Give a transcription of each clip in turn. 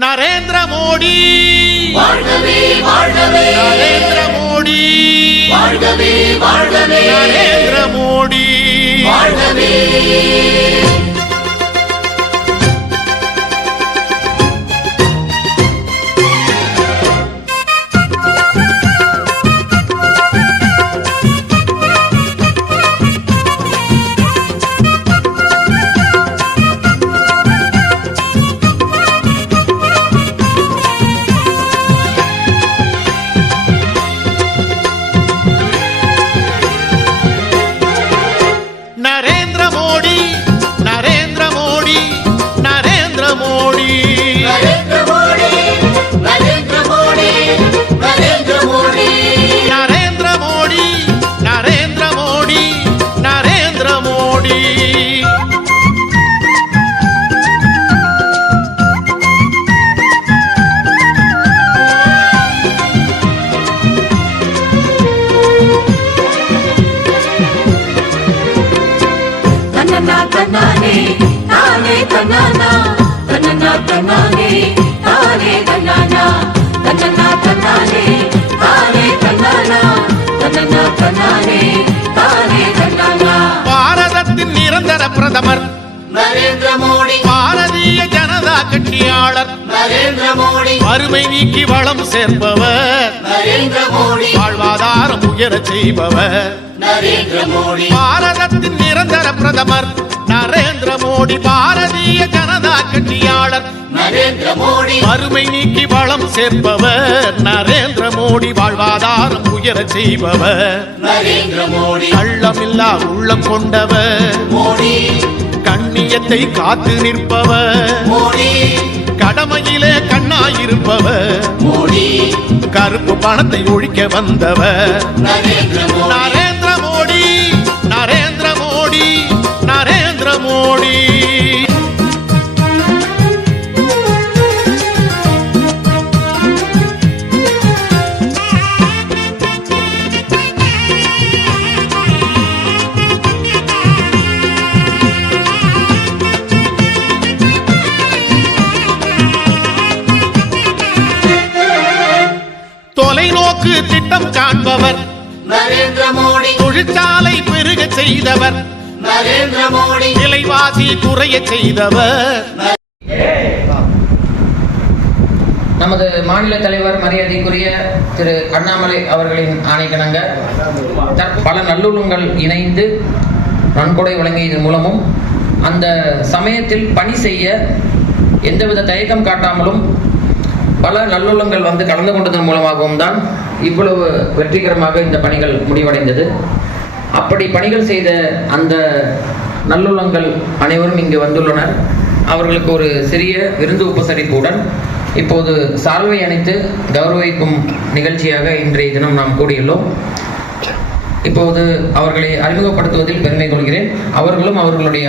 நரேந்திர மோடி. வாழ்கவே வாழ்கவே. நரேந்திர மோடி. வாழ்கவே வாழ்கவே. நரேந்திர மோடி. வாழ்கவே. தன்னானே தானே தன்னானா தன்னன்னா தன்னானே தானே தன்னானா தன்னன்னா தன்னானே தானே தன்னானா தன்னானே தானே தன்னானா பாரதத்தின் நிரந்தர பிரதமர் நரேந்திர மோடி. பாரதிய ஜனதா கட்சியாளர் நரேந்திர மோடி. வறுமை நீக்கி வளம் சேர்ப்பவர் நரேந்திர மோடி. வாழ்வாதாரம் உயரச் செய்பவர். நரேந்திர மோடி பாரதத்தின் நிரந்தர பிரதமர் நரேந்திர மோடி பாரதிய ஜனதா கட்சியாளர் நரேந்திர மோடி வறுமை நீக்கி வளம் சேர்ப்பவர் நரேந்திர மோடி வாழ்வாதாரம் உயரச் செய்பவர் நரேந்திர மோடி கள்ளமில்லா உள்ளம் கொண்டவர் மோடி. கண்ணியத்தை காத்து நிற்பவர் மோடி. கடமையிலே கண்ணாயிருப்பவர் மோடி. கருப்பு பணத்தை ஒழிக்க வந்தவர் நரேந்திர காண்பவர் நரேந்திர மோடி. தொழிற்சாலை பெருக செய்தவர். நரேந்திர மோடி. விலைவாசி குறைய செய்தவர். நமது மாநில தலைவர் மரியாதைக்குரிய திரு அண்ணாமலை அவர்களின் ஆணைக்கிணங்க பல நல்லுள்ளங்கள் இணைந்து நன்கொடை வழங்கியதன் மூலமும் அந்த சமயத்தில் பணி செய்ய எந்தவித தயக்கம் காட்டாமலும் பல நல்லுள்ளங்கள் வந்து கலந்து கொண்டதன் மூலமாகவும் தான் இவ்வளவு வெற்றிகரமாக இந்த பணிகள் முடிவடைந்தது. அப்படி பணிகள் செய்த அந்த நல்லுள்ளங்கள் அனைவரும் இங்கு வந்துள்ளனர். அவர்களுக்கு ஒரு சிறிய விருந்து உபசரிப்புடன் இப்போது சால்வை அணித்து கௌரவிக்கும் நிகழ்ச்சியாக இன்றைய தினம் நாம் கூடியுள்ளோம். இப்போது அவர்களை அறிமுகப்படுத்துவதில் பெருமை கொள்கிறேன். அவர்களும் அவர்களுடைய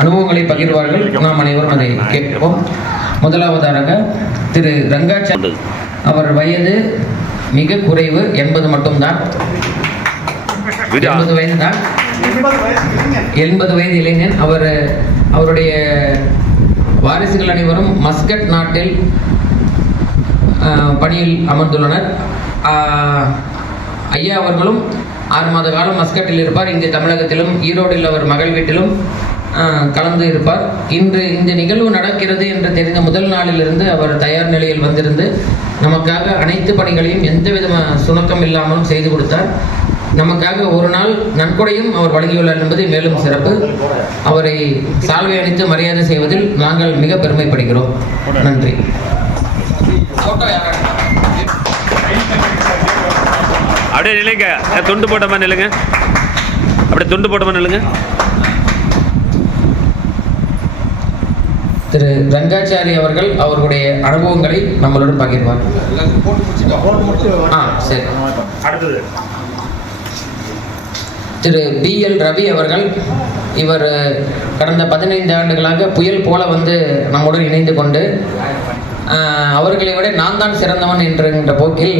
அனுபவங்களை பகிர்வார்கள். நாம் அனைவரும் அதை கேட்போம். முதலாவதாக திரு ரங்காச்சாரி அவர் வயது மிக குறைவு எண்பது மட்டும்தான். எண்பது வயது தான் எண்பது வயது இளைஞன். அவர் அவருடைய வாரிசுகள் அனைவரும் மஸ்கட் நாட்டில் பணியில் அமர்ந்துள்ளனர். ஐயா அவர்களும் ஆறு மாத காலம் மஸ்கட்டில் இருப்பார். இங்கே தமிழகத்திலும் ஈரோடில் அவர் மகள் வீட்டிலும் கலந்து இருப்பார். இன்று இந்த நிகழ்வு நடக்கிறது என்று தெரிந்த முதல் நாளிலிருந்து அவர் தயார் நிலையில் வந்திருந்து நமக்காக அனைத்து பணிகளையும் எந்த விதமான சுணக்கம் இல்லாமலும் செய்து கொடுத்தார். நமக்காக ஒரு நாள் நன்கொடையும் அவர் வழங்கியுள்ளார் என்பது மேலும் சிறப்பு. அவரை சால்வை அணித்து மரியாதை செய்வதில் நாங்கள் மிக பெருமைப்படுகிறோம். நன்றி. அப்படியே நில்லுங்க. ஏ, துண்டு போட்ட மாதிரி நில்லுங்க. அப்படியே துண்டு போட்ட மாதிரி நில்லுங்க. திரு ரங்காச்சாரி அவர்கள் அவர்களுடைய அனுபவங்களை நம்மளுடன் பகிர்வார். ஆ சரி. அடுத்தது. திரு பி எல் ரவி அவர்கள் இவர் கடந்த பதினைந்து ஆண்டுகளாக புயல் போல வந்து நம்முடன் இணைந்து கொண்டு அவர்களை விட நான் தான் சிறந்தவன் என்கின்ற போக்கில்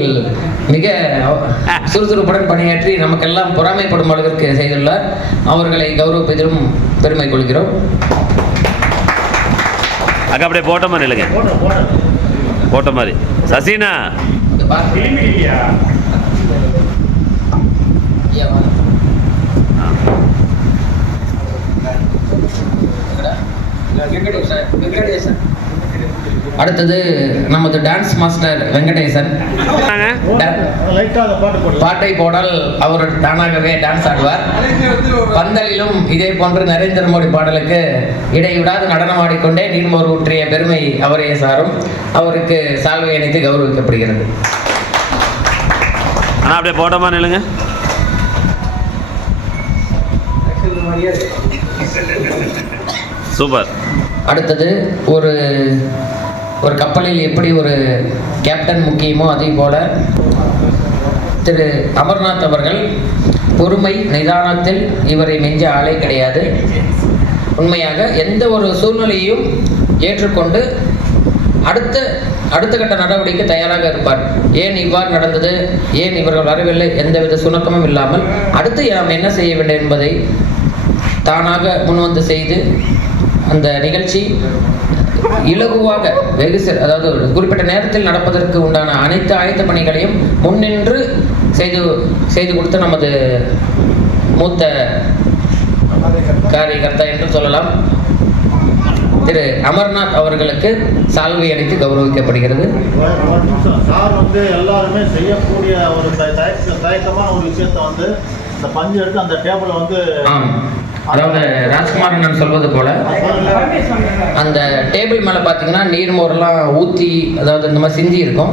மிக சுறுசுறுப்புடன் பணியாற்றி நமக்கெல்லாம் பொறாமைப்படும் அளவிற்கு செய்துள்ளார். அவர்களை கௌரவிப்பதிலும் பெருமை கொள்கிறோம். அக்கா அப்படியே போட்ட மாதிரி இல்லைங்க போட்ட மாதிரி. சசினா. இங்க பாரு. ஐயா, வாங்க. எங்கடா? வெங்கடேசன் வெங்கடேசன் அடுத்தது நமது டான்ஸ் மாஸ்டர் வெங்கடேசன். வாங்க. பாட்டை போடால் அவர் தானாகவே டான்ஸ் ஆடுவார். பந்தலிலும் இதே போன்று நரேந்திர மோடி பாடலுக்கு இடைவிடாது நடனமாடிக்கொண்டே நீர்மோர் ஊற்றிய பெருமை அவரே சாரும். அவருக்கு சால்வை அணித்து கௌரவிக்கப்படுகிறது. அண்ணா அப்படியே போட்ட மாதிரி இல்லைங்க சூப்பர். அடுத்தது ஒரு ஒரு கப்பலில் எப்படி ஒரு கேப்டன் முக்கியமோ அதே போல திரு அமர்நாத் அவர்கள் பொறுமை நிதானத்தில் இவரை நெஞ்ச ஆளே கிடையாது. உண்மையாக எந்த ஒரு சூழ்நிலையையும் ஏற்றுக்கொண்டு அடுத்த அடுத்த கட்ட நடவடிக்கை தயாராக இருப்பார். ஏன் இவ்வாறு நடந்தது? ஏன் இவர்கள் வரவில்லை? எந்தவித சுணக்கமும் இல்லாமல் அடுத்து நாம் என்ன செய்ய வேண்டும் என்பதை தானாக முன்வந்து செய்து அந்த நிகழ்ச்சி இலகுவாக வெகு அதாவது குறிப்பிட்ட நேரத்தில் நடப்பதற்கு உண்டான அனைத்து ஆயத்த பணிகளையும் முன்னின்று செய்து செய்து கொடுத்த நமது மூத்த காரியகர்த்தா என்று சொல்லலாம். திரு அமர்நாத் அவர்களுக்கு சால்வை அளித்து கௌரவிக்கப்படுகிறது. சார் வந்து எல்லாருமே செய்யக்கூடிய ஒரு தய- தயக்க தயக்கமான ஒரு விஷயத்த வந்து இந்த பஞ்சு எடுத்து அந்த டேபிளை வந்து அதாவது ராஜ்குமார் நான் சொல்வது போல அந்த டேபிள் மேலே பார்த்தீங்கன்னா நீர்மோரெல்லாம் ஊற்றி அதாவது இந்த மாதிரி சிந்தி இருக்கும்.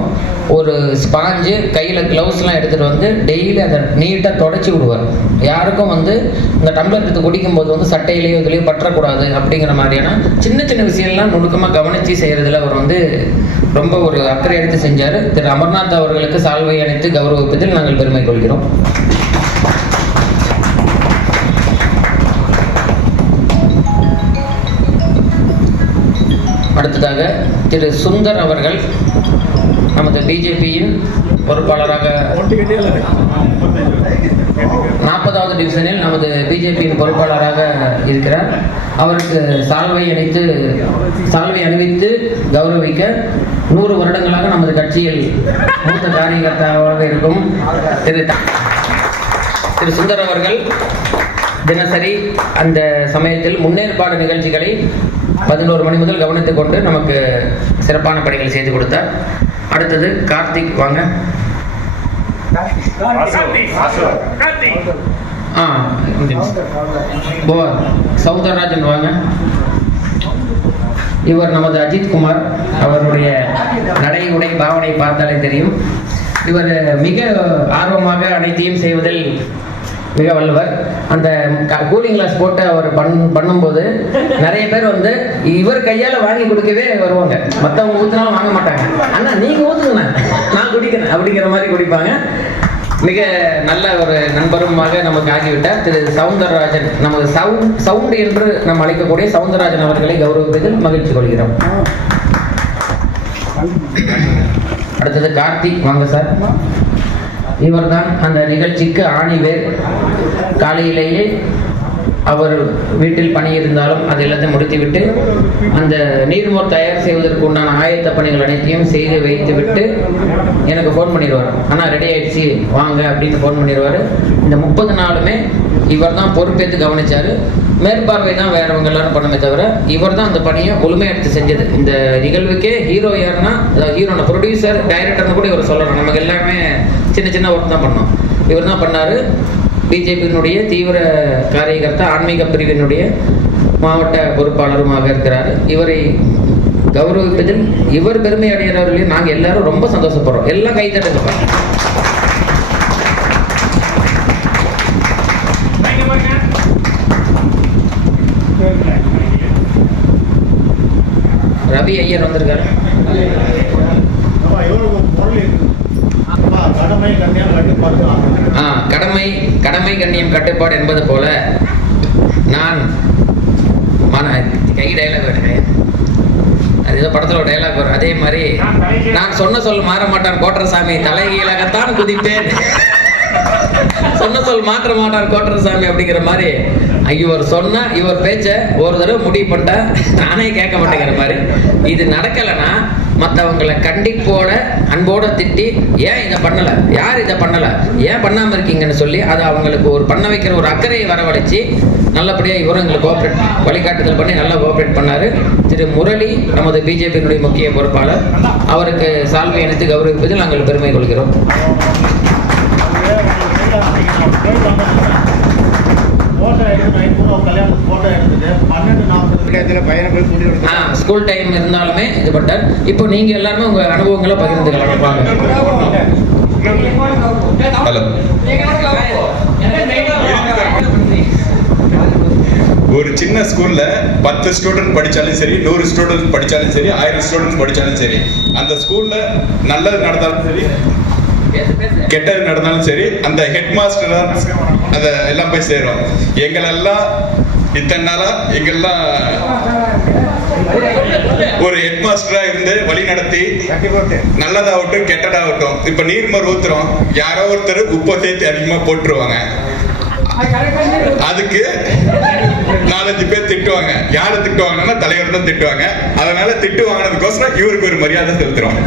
ஒரு ஸ்பாஞ்சு கையில் க்ளவுஸ்லாம் எடுத்துகிட்டு வந்து டெய்லி அதை நீட்டாக தொடச்சி விடுவார். யாருக்கும் வந்து இந்த டம்ளர் எடுத்து குடிக்கும்போது வந்து சட்டையிலையோ இதுலேயோ பற்றக்கூடாது அப்படிங்கிற மாதிரியான சின்ன சின்ன விஷயம்லாம் நுணுக்கமாக கவனித்து செய்கிறதுல அவர் வந்து ரொம்ப ஒரு அக்கறை எடுத்து செஞ்சார். திரு அமர்நாத் அவர்களுக்கு சால்வை அணித்து கௌரவிப்பதில் நாங்கள் பெருமை கொள்கிறோம். அடுத்ததாக திரு சுந்தர் அவர்கள் நமது பிஜேபியின் பொறுப்பாளராக நாற்பதாவது டிவிஷனில் நமது பிஜேபியின் பொறுப்பாளராக இருக்கிறார். அவருக்கு சால்வை அணித்து சால்வை அணிவித்து கௌரவிக்க நூறு வருடங்களாக நமது கட்சியில் மூத்த காரியகர்த்தாவாக இருக்கும் திரு திரு சுந்தர் அவர்கள் தினசரி அந்த சமயத்தில் முன்னேற்பாடு நிகழ்ச்சிகளை பதினோரு மணி முதல் கவனித்துக் கொண்டு நமக்கு சிறப்பான பணிகள் செய்து கொடுத்தார். அடுத்தது கார்த்திக் வாங்க. ஆ இந்த சவுந்தரராஜன் வாங்க. இவர் நமது அஜித் குமார். அவருடைய நடை உடை பாவனை பார்த்தாலே தெரியும். இவர் மிக ஆர்வமாக அனைத்தையும் செய்வதில் மிக வல்லவர் அந்த கூலிங் கிளாஸ் போட்டு அவர் பண் பண்ணும்போது நிறைய பேர் வந்து இவர் கையால் வாங்கி கொடுக்கவே வருவாங்க. மற்றவங்க ஊத்துனாலும் வாங்க மாட்டாங்க. ஆனால் நீங்கள் ஊத்துங்கண்ணா. நான் குடிக்கிறேன். அப்படிங்கிற மாதிரி குடிப்பாங்க. மிக நல்ல ஒரு நண்பருமாக நமக்கு ஆகிவிட்டார். திரு சவுந்தரராஜன். நமது சவுண்ட் சவுண்ட் என்று நம்ம அழைக்கக்கூடிய சவுந்தரராஜன் அவர்களை கௌரவிப்பதில் மகிழ்ச்சி கொள்கிறோம். அடுத்தது கார்த்திக் வாங்க சார். இவர்தான் அந்த நிகழ்ச்சிக்கு ஆணிவேர் காலையிலேயே அவர் வீட்டில் பணி இருந்தாலும் அது எல்லாத்தையும் முடித்துவிட்டு அந்த நீர்மோர் தயார் செய்வதற்கு உண்டான ஆயத்த பணிகள் அனைத்தையும் செய்து வைத்துவிட்டு எனக்கு ஃபோன் பண்ணிடுவார். ஆனால் ரெடி ஆயிடுச்சு. வாங்க அப்படின்னு ஃபோன் பண்ணிடுவார். இந்த முப்பது நாளுமே இவர் தான் பொறுப்பேற்று கவனிச்சாரு. மேற்பார்வை தான் வேறவங்க எல்லாரும் பண்ணமே தவிர இவர் தான் அந்த பணியை முழுமையாக எடுத்து செஞ்சது. இந்த நிகழ்வுக்கே ஹீரோ யாருன்னா ஹீரோன ப்ரொடியூசர் டைரக்டர்னு கூட இவர் சொல்லணும். நமக்கு எல்லாமே சின்ன சின்ன ஒர்க் தான் பண்ணோம். இவர் தான் பண்ணாரு. பிஜேபியினுடைய தீவிர காரியகர்த்தா ஆன்மீக பிரிவினுடைய மாவட்ட பொறுப்பாளருமாக இருக்கிறார். இவரை கௌரவிப்பதில் இவர் பெருமை அடைகிறவர்களையும் நாங்கள் எல்லாரும் ரொம்ப சந்தோஷப்படுறோம். எல்லாம் கைத்தட்டுங்க ரவி ஐயர் வந்திருக்காரு. கடமை கண்ணியம் கட்டுப்பாடு ஆ கடமை கடமை கண்ணியம் கட்டுப்பாடு என்பது போல நான் மன கை டைலாக் வருது. அது ஏதோ படத்துல ஒரு டைலாக் வரும். அதே மாதிரி நான் சொன்ன சொல் மாற மாட்டான். கோட்டரசாமி தலைகீழாகத்தான் குதிப்பேன். சொன்ன சொல் மாற்ற மாட்டார் கோட்டரசாமி அப்படிங்கிற மாதிரி. இவர் சொன்னா இவர் பேச்ச ஒரு தடவை முடிவு பண்ணிட்டா நானே கேட்க மாட்டேங்கிற மாதிரி. இது நடக்கலைன்னா மற்றவங்களை கண்டிப்போட அன்போட திட்டி ஏன் இதை பண்ணல? யார் இதை பண்ணல? ஏன் பண்ணாம இருக்கீங்கன்னு சொல்லி அதை அவங்களுக்கு ஒரு பண்ண வைக்கிற ஒரு அக்கறையை வரவழைச்சு நல்லபடியா இவரும் எங்களை கோஆப்ரேட் வழிகாட்டுதல் பண்ணி நல்லா கோஆப்ரேட் பண்ணாரு. திரு முரளி நமது பிஜேபியினுடைய முக்கிய பொறுப்பாளர். அவருக்கு சால்வை இணைத்து கௌரவிப்பதில் நாங்கள் பெருமை கொள்கிறோம். ஸ்கூல் டைம் இருந்தாலுமே இது பண்ணார் இப்போ நீங்க எல்லாருமே உங்க அனுபவங்களை பகிர்ந்துக்கலாம். வாங்க. ஹலோ ஒரு சின்ன ஸ்கூல்ல பத்து ஸ்டூடெண்ட் படிச்சாலும் சரி நூறு ஸ்டூடெண்ட் படிச்சாலும் சரி ஆயிரம் ஸ்டூடெண்ட் படிச்சாலும் சரி அந்த ஸ்கூல்ல நல்லது நடந்தாலும் சரி கெட்டது நடந்தாலும் சரி அந்த ஹெட் மாஸ்டர் தான் அதை எல்லாம் போய் சேரும் எங்களெல்லாம் இத்தனை நாளா எங்கெல்லாம் ஒரு ஹெட் மாஸ்டரா இருந்து வழி நடத்தி நல்லதாகட்டும் கெட்டதாகட்டும் இப்ப நீர்மர் ஊத்துறோம் யாரோ ஒருத்தர் உப்பை சேர்த்து அதிகமா போட்டுருவாங்க. அதுக்கு நாலஞ்சு பேர் திட்டுவாங்க. யாரை திட்டுவாங்கன்னா தலைவர் தான் திட்டுவாங்க. அதனால திட்டு வாங்கினதுக்கோசரம் இவருக்கு ஒரு மரியாதை செலுத்துறோம்.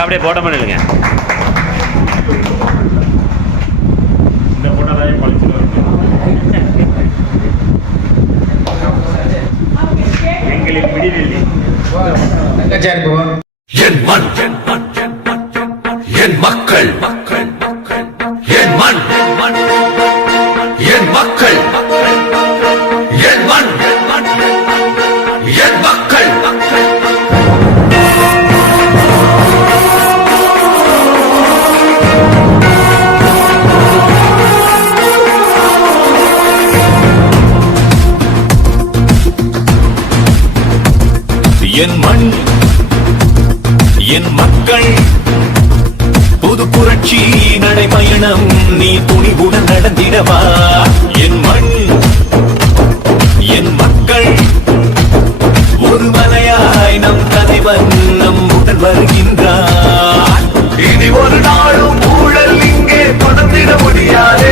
அப்படியே போட்டோ நில்லுங்க. சரி போ என் மக்கள் என் என் மண் என் மக்கள் புது புரட்சி நடைபயணம் நீ துணிவுடன் நடந்திடவா? என் மண் என் மக்கள் ஒரு மலையாய் நம் தலைவன் நம் உடன் வருகின்றார். இனி ஒரு நாளும் ஊழல் இங்கே தொடர்ந்திட முடியாது.